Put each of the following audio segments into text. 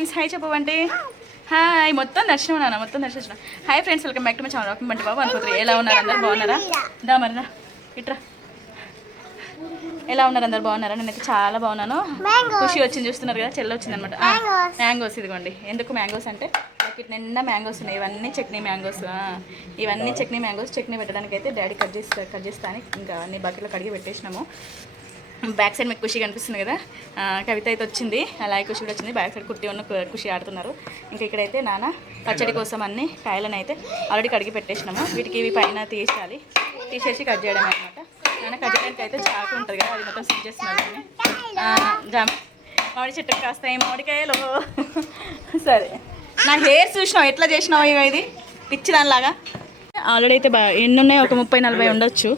Friends, hi చెప్పవండి. Hi, మొత్తం దర్శనం నాన్న, మొత్తం దర్శనం. Hi friends, welcome back to my channel. Rocking Bunty Babu అనుకోత్రి. ఎలా ఉన్నారు అందరు? బాగున్నారా? దా మరినా ఇట్రా. ఎలా ఉన్నారు అందరు? బాగున్నారా? నేనైతే చాలా బాగున్నాను. ఖుషి వచ్చింది, చూస్తున్నారు కదా, చెల్లి వచ్చింది అనమాట. మ్యాంగోస్ ఇదిగోండి. ఎందుకు మ్యాంగోస్ అంటే ఇటు నిండా మ్యాంగోస్ ఉన్నాయి. ఇవన్నీ చట్నీ మ్యాంగోస్. ఇవన్నీ చట్నీ మ్యాంగోస్. చట్నీ పెట్టడానికి అయితే డాడీ కట్ చేస్తాను. ఇంకా అన్ని బకెట్లో కడిగి పెట్టేసినాము. బ్యాక్ సైడ్ మీకు ఖుషి కనిపిస్తుంది కదా, కవిత అయితే వచ్చింది, అలాగే ఖుషి కూడా వచ్చింది. బ్యాక్ సైడ్ కుట్టి ఉన్న ఖుషి ఆడుతున్నారు. ఇంకా ఇక్కడైతే నాన్న పచ్చడి కోసం అన్ని కాయలను అయితే ఆల్రెడీ కడిగి పెట్టేసినాము. వీటికి ఇవి పైన తీసేసి కట్ చేయడం అనమాట. నాన్న కట్ చేయడానికి అయితే చాకు ఉంటుంది కదా, అది మొత్తం స్టిచ్ చేస్తున్నారు. జామ మామిడి చెట్టుకు కాస్తాయి మామిడికాయలు. సరే, నా హెయిర్ చూసినావు ఎట్లా చేసినావు? ఇక ఇది పిచ్చి దానిలాగా. ఆల్రెడీ అయితే ఎన్ని ఉన్నాయి? ఒక 30-40 ఉండొచ్చు.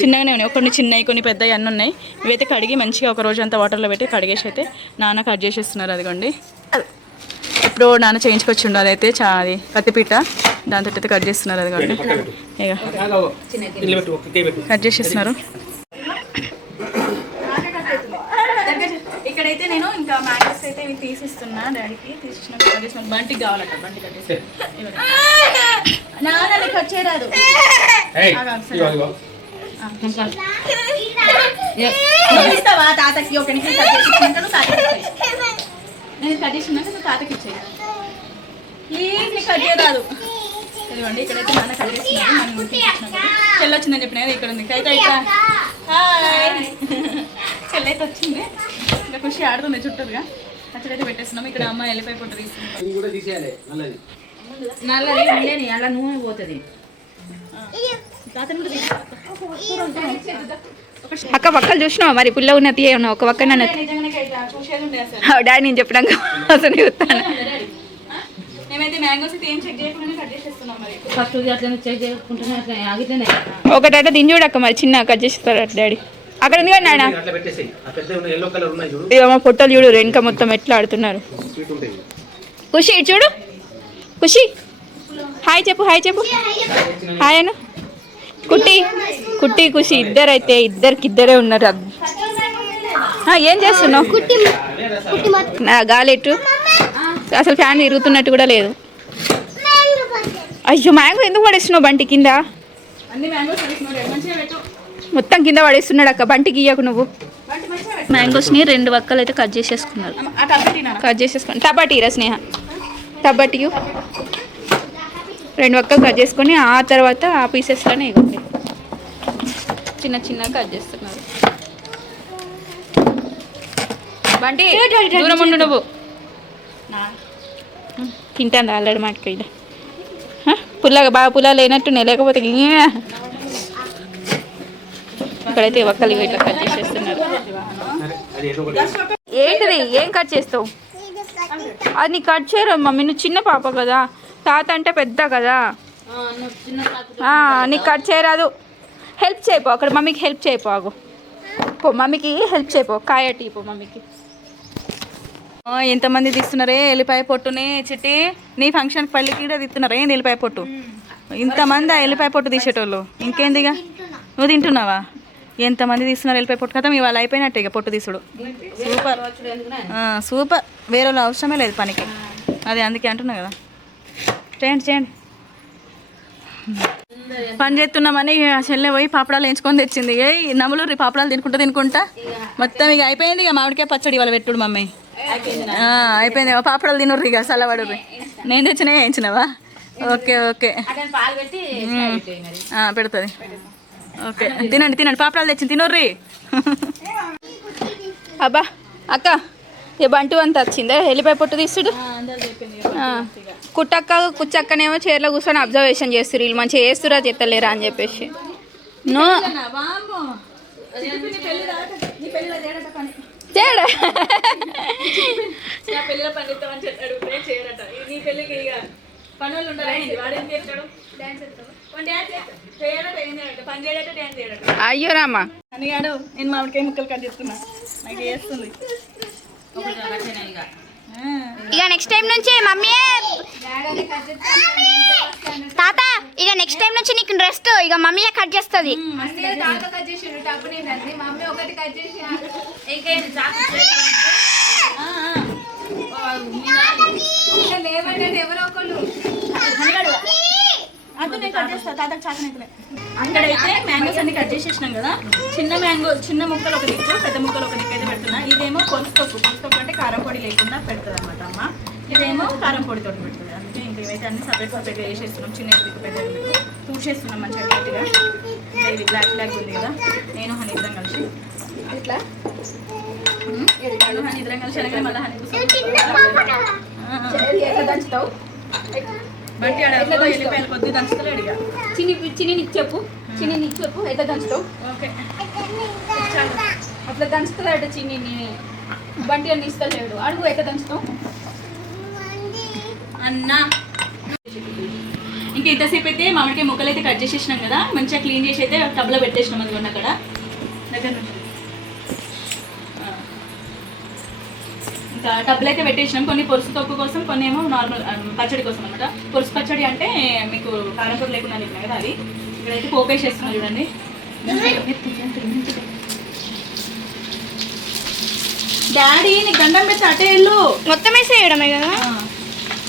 చిన్నగానే ఉన్నాయి, కొన్ని చిన్నవి కొన్ని పెద్దవి అన్నీ ఉన్నాయి. ఇవైతే కడిగి మంచిగా ఒక రోజు అంతా వాటర్లో పెట్టి కడిగేసి అయితే నాన్న కట్ చేసేస్తున్నారు. అదిగోండి, ఇప్పుడు నాన్న చేయించుకొచ్చిండు. అదైతే అది కత్తిపీట, దాంతో అయితే కట్ చేస్తున్నారు. అదిగోండి, ఇక కట్ చేసేస్తున్నారు. ఇక్కడైతే నేను ఇంకా మ్యాంగోస్ అయితే ఇవి తీసిస్తున్నా డాడీకి. తీసిన బంటికి కావాలట, బంటి కట్ చేసి నాన్న కట్ చేయరాదు. ఇస్తావా తాతకి? ఒక నిమిషం కట్ చేసినాక నువ్వు తాతకి ఇచ్చేయి. నేను కట్ చేసినాక నువ్వు తాతకి ఇచ్చేయి. ప్లీజ్, నీకు కట్ చేయరాదు. ఇదిగోండి, ఇక్కడైతే నాన్న కట్ చేస్తున్నాను. చెల్లి వచ్చిందని చెప్పిన కదా, ఇక్కడ ఉంది. అయితే హాయ్, చెల్లి అయితే వచ్చింది. ఇంకా ఖుషి ఆడుతుంది చుట్టూరుగా. పచ్చడైతే పెట్టేస్తున్నాం. ఇక్కడ అమ్మ ఎల్లిపాయ పొట్టు తీసుకుంటాం. నల్లది ఉండేని అలా నూనె పోతుంది. అక్క పక్కలు చూసినావా మరి? పుల్ల ఉన్న తీయ ఉన్నావు ఒక పక్క. నన్ను డాడీ నేను చెప్పినాక అసలు చూస్తాను. ఒకటైతే దీన్ని చూడక్క మరి, చిన్న కట్ చేస్తారు డాడీ. అక్కడ ఉంది కదా నాయన, మా పొట్టలు చూడు వెనక మొత్తం ఎట్లా ఆడుతున్నారు. ఖుషి ఇటు చూడు. ఖుషి హాయ్ చెప్పు, హాయ్ చెప్పు. హాయ్ అను. కుట్టి ఖుషి ఇద్దరైతే ఇద్దరే ఉన్నారు. ఏం చేస్తున్నావు? నా గాలిట్టు అసలు ఫ్యాన్ తిరుగుతున్నట్టు కూడా లేదు. అయ్యో, మ్యాంగో ఎందుకు పడేస్తున్నావు బంటి కింద? మొత్తం కింద పడేస్తున్నాడు అక్క. బంటికి ఇయ్యకు నువ్వు. మ్యాంగోస్ని 2 వక్కలు అయితే కట్ చేసేసుకున్నారు. టబాటీరా స్నేహ, టబాటీయు 2 వక్కలు కట్ చేసుకొని ఆ తర్వాత ఆ పీసెస్లోనే ఇవ్వండి చిన్న కట్ చేస్తున్నారు. బంటి దూరం ఉండు నువ్వు. తింటాను ఆల్రెడీ మాటకి. ఇలా పుల్లగా బాగా పుల్ల లేనట్టునే, లేకపోతే ఇక్కడైతే వక్కలు ఇట్లా కట్ చేసేస్తున్నారు. ఏంటిది? ఏం కట్ చేస్తావు? అది నీ కట్ చేయరు మమ్మీ, నువ్వు చిన్న పాప కదా, తాత అంటే పెద్ద కదా, నీకు కట్ చేయరాదు. హెల్ప్ చేయపో అక్కడ, మమ్మీకి హెల్ప్ చేయపో. పో మమ్మీకి హెల్ప్ చేయపో, కాయటి పో మమ్మీకి. ఎంతమంది తీస్తున్నారే ఎల్లిపాయ పొట్టుని? చిట్టి, నీ ఫంక్షన్ పల్లికి కూడా తీస్తున్నారా ఏంది ఎల్లిపాయ పొట్టు? ఇంతమంది ఆ ఎల్లిపాయ పొట్టు తీసేటోళ్ళు. ఇంకేందిగా నువ్వు తింటున్నావా? ఎంతమంది తీస్తున్నారు ఎల్లిపాయ పొట్టు? కదా ఇవాళ అయిపోయినట్టే ఇక పొట్టు తీసుడు. సూపర్ సూపర్, వేరే అవసరమే లేదు పనికి. అది అందుకే అంటున్నా కదా. చేయండి. పని చేస్తున్నామని చెల్లె పోయి పాపడాలు వేయించుకొని తెచ్చింది. నమ్ములు పాపడాలు తినుకుంటా మొత్తం ఇక అయిపోయింది. ఇక మామిడికాయ పచ్చడి ఇవాళ పెట్టుడు మమ్మీ. అయిపోయింది. పాపడాలు తినరు ఇక చల్లబడు. నేను తెచ్చినా వేయించినావా? ఓకే పెడుతుంది. ఓకే, తినండి పాపడాలు తెచ్చింది, తినర్రీ. అబ్బా అక్క, ఏ బంటు అంతా వచ్చిందే ఎల్లిపాయ పొట్టు తీసుడు. కుచ్చక్కనేమో చీరలో కూర్చొని అబ్జర్వేషన్ చేస్తారు. వీళ్ళు మంచిగా చేస్తురా చెత్తలేరా అని చెప్పేసి. అయ్యో రామ్మా అనిగాడు, నేను మామిడికాయ ముక్కలు కట్ చేస్తున్నా, నాకు చేస్తుంది. ఇక నెక్స్ట్ టైం నుంచి మమ్మీ తాత, ఇక నెక్స్ట్ టైం నుంచి నీకు రెస్ట్, ఇక మమ్మీ కట్ చేస్తుంది. అది నేను కట్ చేస్తా తాతకు చాకనైతే. అక్కడైతే మ్యాంగోస్ అన్ని కట్ చేసేసినాం కదా. చిన్న ముక్కలు ఒక దిక్కు, పెద్ద ముక్కలు ఒక దిక్కు అయితే పెడుతున్నా. ఇదేమో పొలుసుకోకు అంటే కారం పొడి లేకుండా పెడుతుంది అనమాట అమ్మ. ఇదేమో కారం పొడితో పెడుతుంది. అందుకే ఇంక ఇవైతే అన్ని సపరేట్గా వేసేస్తున్నాం. చిన్న దిక్కు పెద్ద దిక్కు చూసేస్తున్నాం మంచిగా నీట్గా. ఇది బ్లాక్ ఉంది కదా. నేను హనీ ఇద్దరం కలిసి ఇట్లా హనీ ఇద్దరం కలిసి అనగానే మళ్ళీ హనీ దంచుతావు బట్టి ఎల్లిపాయలు కొద్దిగా దంచుతాడు అడిగా. చిన్ని నీకు చెప్పు ఎట్లా దంచుతావు? ఓకే అట్లా దంచుతాడు చిన్ని బంటి అని ఇస్తలేడు. అడుగు ఎట్లా దంచుతావు అన్నా. ఇంకా ఇంతసేపు అయితే మామిడికాయ ముక్కలు అయితే కట్ చేసేసినాం కదా. మంచిగా క్లీన్ చేసి అయితే టబ్లో పెట్టేసినాం. అందుకని అక్కడ దగ్గర నుంచి ఇంకా టబ్లో అయితే పెట్టేసినాం. కొన్ని పొరుసు తొక్కు కోసం, కొన్ని ఏమో నార్మల్ పచ్చడి కోసం అనమాట. పొరుసు పచ్చడి అంటే మీకు కారంపొడి లేకుండా చెప్పినా కదా అది. ఇక్కడైతే పోపు వేసేస్తున్నాం చూడండి. డాడీ నీకు దండం పెడితే అటే వెళ్ళు. మొత్తం వేసేయడమే కదా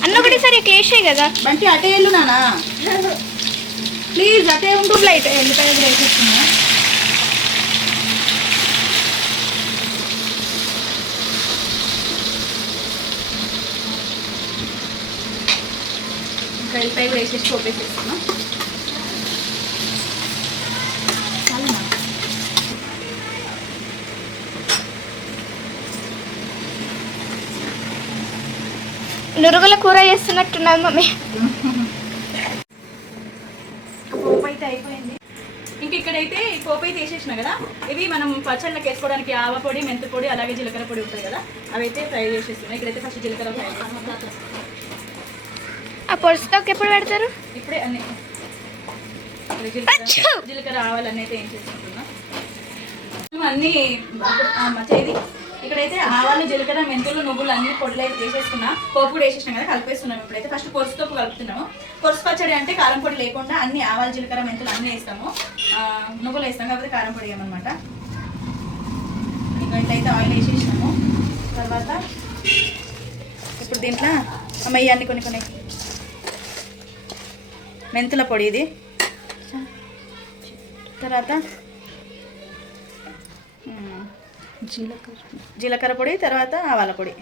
అన్న. ఒకటిసారి క్లేషే కదా బంటి అటే వెళ్ళు నానా ప్లీజ్. అటే ఉంటూ లైట్ ఎల్లిపాయలు వేసేస్తున్నా. ఇంకా ఎల్లిపాయలు వేసేసి పోపేసేస్తున్నా. నురుగుల కూర చేస్తున్నట్టున్నది మమ్మీ. పోపు అయితే అయిపోయింది. ఇంక ఇక్కడైతే పోపు అయితే వేసేసిన కదా. ఇవి మనం పచ్చళ్ళకి వేసుకోవడానికి ఆవ పొడి, మెంతు పొడి, అలాగే జీలకర్ర పొడి ఉంటుంది కదా. అవి అయితే ఫ్రై చేసేస్తున్నాం. ఇక్కడైతే ఫస్ట్ జీలకర్ర ఫ్రై చేస్తాం. ఆ పొడుస్తాకు ఎప్పుడు పెడతారు? ఇప్పుడే అన్ని జీలకర్ర ఆవాలన్నీ అయితే ఏం చేసుకుంటున్నాం అన్నీ చేది. ఇక్కడైతే ఆవాలు, జీలకర్ర, మెంతులు, నువ్వులు అన్ని పొడులు అయితే వేసేసుకున్నా. పోపు కూడా వేసేసినాం కదా, కలిపేస్తున్నాం. ఇప్పుడైతే ఫస్ట్ పొరుసుతో కలుపుతున్నాము. పొరుసు పచ్చడి అంటే కారం పొడి లేకుండా అన్ని ఆవాలు, జీలకర్ర, మెంతులు అన్నీ వేస్తాము. నువ్వులు వేస్తాం కాకపోతే కారం పొడి ఏమన్నమాట. ఇక్కడైతే ఆయిల్ వేసేసినాము. తర్వాత ఇప్పుడు దీంట్లో అమ్మాయి అన్ని కొన్ని మెంతుల పొడి ఇది. తర్వాత జీలకర్ర పొడి, తర్వాత ఆవాల పొడి.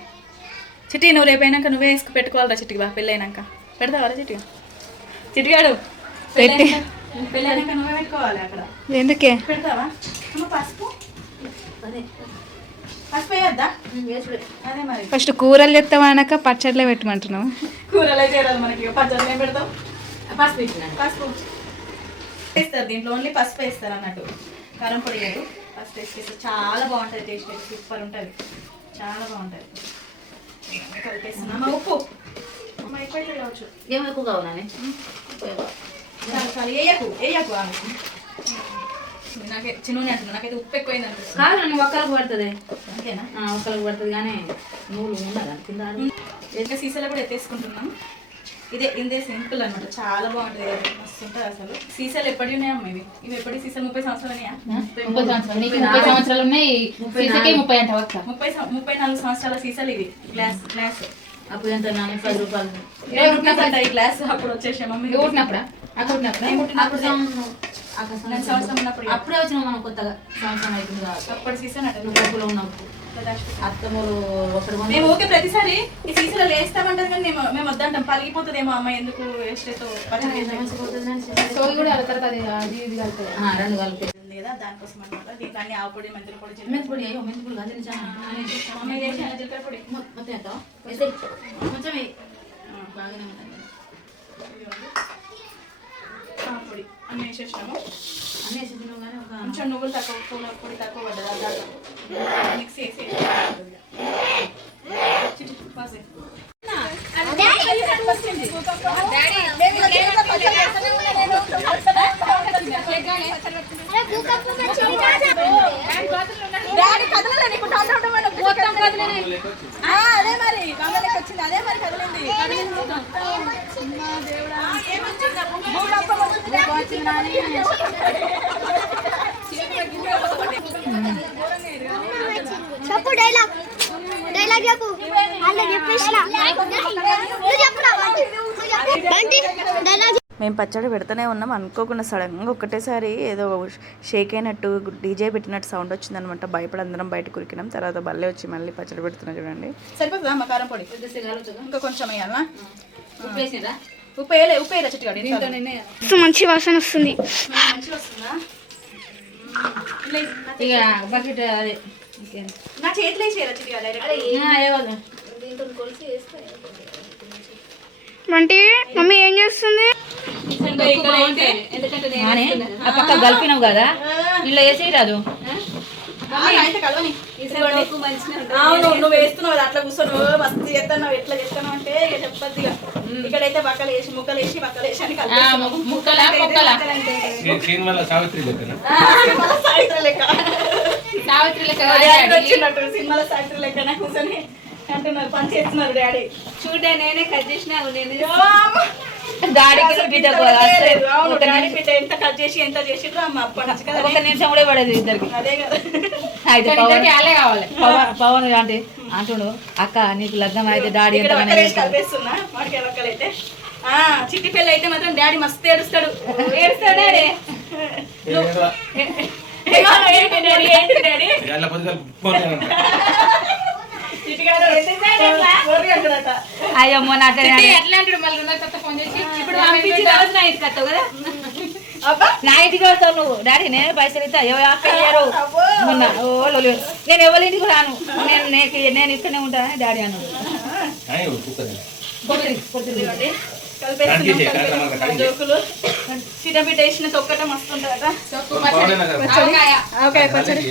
చిట్టి నువ్వు రేపైనాక నువ్వే వేసుకు పెట్టుకోవాలరా చిట్టికి. బా పెళ్ళైనాక పెడతావాలా చిట్టి? చిట్టిగాడు పెళ్ళైనాక నువ్వే పెట్టుకోవాలి అక్కడ. ఎందుకే పెడతావా? పసుపు పసుపు వేయద్దా? అదే మరి ఫస్ట్ కూరలు చెప్తావా అనక పచ్చడిలో పెట్టమంటున్నావు. కూరలే చేయాలి మనకి. పచ్చళ్ళు ఏం పెడతావు? పసుపు వేస్తారు దీంట్లో. ఓన్లీ పసుపు వేస్తారు అన్నట్టు. కారం పొడి లేదు, పసుపు వేసేసి చాలా బాగుంటుంది. టేస్ట్ అయితే సూపర్ ఉంటుంది, చాలా బాగుంటుంది. కలిపేస్తున్నామా? ఉప్పు అయిపోయి కావచ్చు. ఏం ఎక్కువ కావాలని చాలు చాలు. వేయకు నాకే చిన్న అంటున్నా. నాకైతే ఉప్పు ఎక్కువైంది అనిపిస్తుంది. కాదు నువ్వు ఒక్కరికి పడుతుంది. అంతేనా? ఒక్కరికి పడుతుంది కానీ నువ్వు ఉన్నదా కింద ఇంకా సీసాలో కూడా ఎత్తేసుకుంటున్నాం. ఇదే సింపుల్ అనమాట. చాలా బాగుంటుంది, మస్తు ఉంటుంది అసలు. సీసాలు ఎప్పటి ఉన్నాయమ్మా? ఇవి ఎప్పటి సీసాలు? 30 సంవత్సరాలు ఉన్నాయా? 30 సంవత్సరాలు ఉన్నాయి. 34 సంవత్సరాల సీసాలు ఇవి. గ్లాస్ అప్పుడు ఎంత 10 రూపాయలు ఈ గ్లాస్. అప్పుడు వచ్చేసాం మమ్మీ. పుట్టినప్పుడా? అప్పుడు సంవత్సరం ఉన్నప్పుడు అప్పుడే వచ్చినాం మనం కొత్తగా. సంవత్సరం అవుతుంది కాదు. అప్పుడు సీసా డబ్బులో ఉన్నప్పుడు అత్తమ్మలు ఒకటి మేము ఓకే ప్రతిసారి ఈ సీసాలో వేస్తామంటారు కానీ మేము వద్దంటాం. పలిగిపోతుందేమో అమ్మ ఎందుకు వేస్ట్తో రెండు కలిపి కదా. దానికోసం అనమాట. దీంట్లో అన్ని ఆవు పొడి, మెంతుల పొడి, మెంతిపొడి. అయ్యో మెంతిపొడి కాదు జీలకర్ర పొడి మొత్తం వేస్తావా? కొంచెం బాగానే ఉంటుంది. పొడి అన్నీ వేసేసినాము. అన్నీ వేసేసినావు కానీ ఒక కొంచెం నువ్వులు తక్కువ, పూల పొడి తక్కువ పడ్డది. దాంట్లో మిక్స్ చేసి అదే మరి గమలకి వచ్చింది. అదే మరి కదిలింది. చెప్పు డైలాగ్ చెప్పు. మేము పచ్చడి పెడుతూనే ఉన్నాం, అనుకోకుండా సడన్గా ఒక్కటేసారి ఏదో షేక్ అయినట్టు డీజే పెట్టినట్టు సౌండ్ వచ్చిందనమాట. భయపడి అందరం బయట కురికినాం. తర్వాత బల్లే వచ్చి మళ్ళీ పచ్చడి పెడుతున్నా చూడండి. సరిపోతుందా అమ్మ కారం పొడి? ఇంకా కొంచెం వేయాలా? ఉప్పు వేసిండ్రా? ఉప్పు వేయలే, ఉప్పు వేయలే చిట్టుగాడు. మంచి వాసన వస్తుంది. మంచిగా వస్తుందా? ఇక బకెట్ అదే నా చేతిలో వేసేయాలి చిట్టుగా డైరెక్ట్. వంటి మమ్మీ ఏం చేస్తుంది? ఆ పక్క కలిపినావు కదా, ఇలా వేసి రాదు. అయితే కలవని. అవును, నువ్వు వేస్తున్నావు కదా అట్లా కూర్చొని మస్తు చేస్తున్నావు. ఎట్లా చేస్తున్నావు అంటే ఇక చెప్పద్దు. ఇక ఇక్కడైతే బక్కలు వేసి ముక్కలు వేసి బక్కలు వేసి అని సావిత్రి లెక్కన సావిత్రి లెక్క సావిత్రి లెక్క వచ్చినట్టు సినిమాలో సావిత్రి లెక్కన కూర్చొని అంటున్నారు, పని చేస్తున్నారు డాడీ. చూడే నేనే కట్ చేసిన డాడీ బిడ్డ ఎంత కట్ చేసి ఎంత చేసిండ్రు అమ్మ అప్పటి నుంచి కదా. ఒక నిమిషం కూడా పడేది ఇద్దరికి. అదే కదా. అయితే పవన్ అంటే అంటుడు, అక్క నీకు లగ్నం అయితే డాడీ ఎంత కలిపేస్తున్నా వాడికి ఒక్కలైతే. చిట్టి పిల్ల అయితే మాత్రం డాడీ మస్తు ఏడుస్తాడు. ఏడుస్తాడు డాడీ. అయ్యమ్మో నాకు నా ఇంటికి వస్తావు నువ్వు. డాడీ నేనే పైసలు ఇస్తా, అయ్యారు మొన్న నేను ఎవరి ఇంటికి రాను, నేను ఇస్తూనే ఉంటాను డాడీ అన్నాడు. జోకులు చిన్నబిడ్డ వేసిన తొక్కట మస్తు ఉంటుందట. పచ్చడి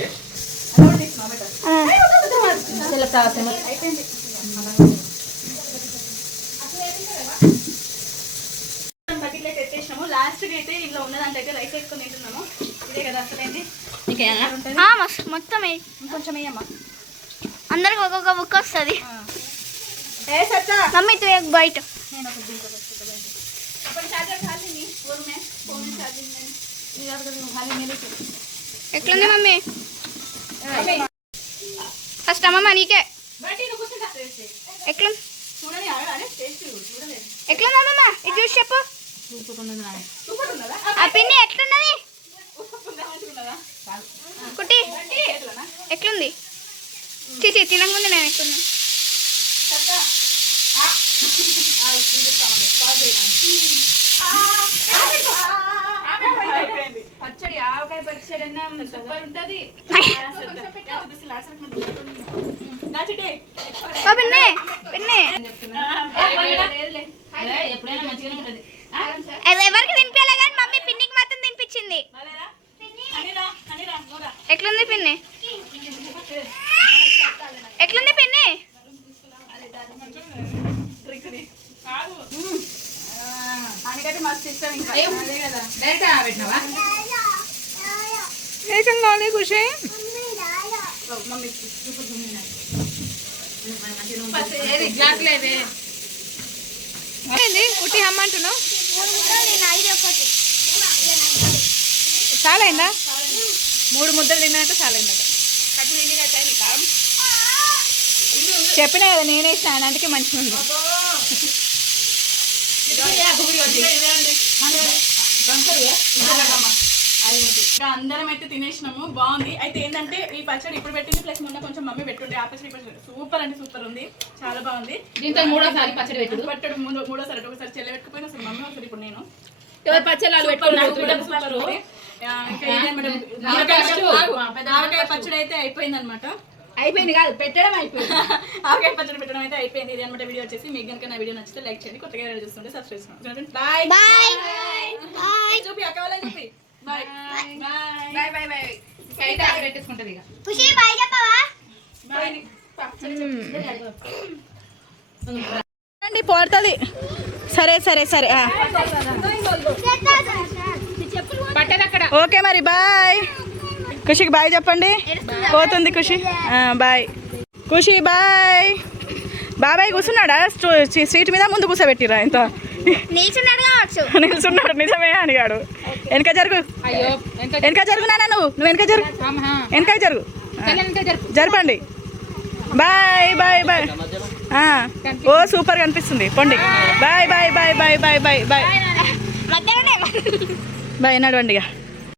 బకెట్లైతే ఎత్తేసినాము. లాస్ట్ కి అయితే ఇంట్లో ఉన్నదాంట్లో అయితే రైస్ వేసుకొని తింటున్నాము. ఇదే కదా అసలేంటి. మొత్తం కొంచెం వేయమ్మా, అందరికి ఒక్కొక్క బుక్ వస్తుంది. మమ్మీ బయట ఎట్లుంది మమ్మీ? ఫస్ట్ అమ్మమ్మ నీకే ఎట్లుంది? ఎట్లుంది అమ్మమ్మ? ఇది చూసి చెప్పు. ఆ పిన్ని ఎట్లున్నది కుట్టి? ఎట్లుంది? తీసి తినకుండా నేను ఎట్లున్నా పచ్చడి ఆవకాయ పచ్చడి సూపర్ ఉంటది. ఎవరికి తినిపించాలి కానీ మమ్మీ పిన్నికి మాత్రం తినిపించింది. ఎట్లుంది పిన్ని? ఎట్లుంది పిన్ని? అందుకంటే మస్తు ఇష్టం. ఇంకా ఖుషి కుట్టి అమ్మంటున్నావు. చాలా అయిందా? 3 ముద్దలు తిన్నాక చాలా అయిందట. చెప్పినా కదా నేనే ఇస్తాను, అందుకే మంచిగా ఉంది. అందరం అయితే తినేసినాము. బాగుంది. అయితే ఏంటంటే ఈ పచ్చడి ఇప్పుడు పెట్టింది ప్లస్ మొన్న కొంచెం మమ్మీ పెట్టుండే. ఆ పచ్చడి సూపర్ అంటే సూపర్ ఉంది, చాలా బాగుంది. దీంతో మూడోసారి పచ్చడి పెట్టడు మూడోసారి. ఒకసారి చెల్లె పెట్టుకుపోయినా అసలు మమ్మీ ఒకసారి ఇప్పుడు నేను పచ్చడి ఆవకాయ పచ్చడి అయితే అయిపోయింది అనమాట. అయిపోయింది కాదు, పెట్టడం అయిపోయింది. ఆవకాయ పచ్చడి పెట్టడం అయితే అయిపోయింది. ఇది అనమాట వీడియో వచ్చేసి. మీకు కనుక నా వీడియో నచ్చితే లైక్ చేయండి, కొత్తగా చూస్తుంటే సబ్స్క్రైబ్ చేసుకోండి. Bye bye. చూపి అక్క వాళ్ళ చూపి. Bye bye bye bye. పెట్టేసుకుంటది ఇక. ఖుషి బాయ్ చెప్పవా? అండి పోడుతుంది. సరే సరే సరే ఓకే మరి బాయ్. ఖుషికి బాయ్ చెప్పండి. పోతుంది ఖుషి. బాయ్ ఖుషి బాయ్. బాబాయ్ కూర్చున్నాడా సీట్ మీద? ముందు కూర్చోబెట్టిరా? ఇంత నిల్చున్నాడు. నిజమే అనిగాడు. వెనక జరుగు, వెనక జరుగు నాన్న. నువ్వు వెనక జరుగు, వెనక జరుగు. జరపండి. Bye bye bye. ఓ సూపర్ కనిపిస్తుంది పొండి. Bye bye bye bye bye bye bye మధ్యాహ్నం బాయ్ నడవండి ఇక.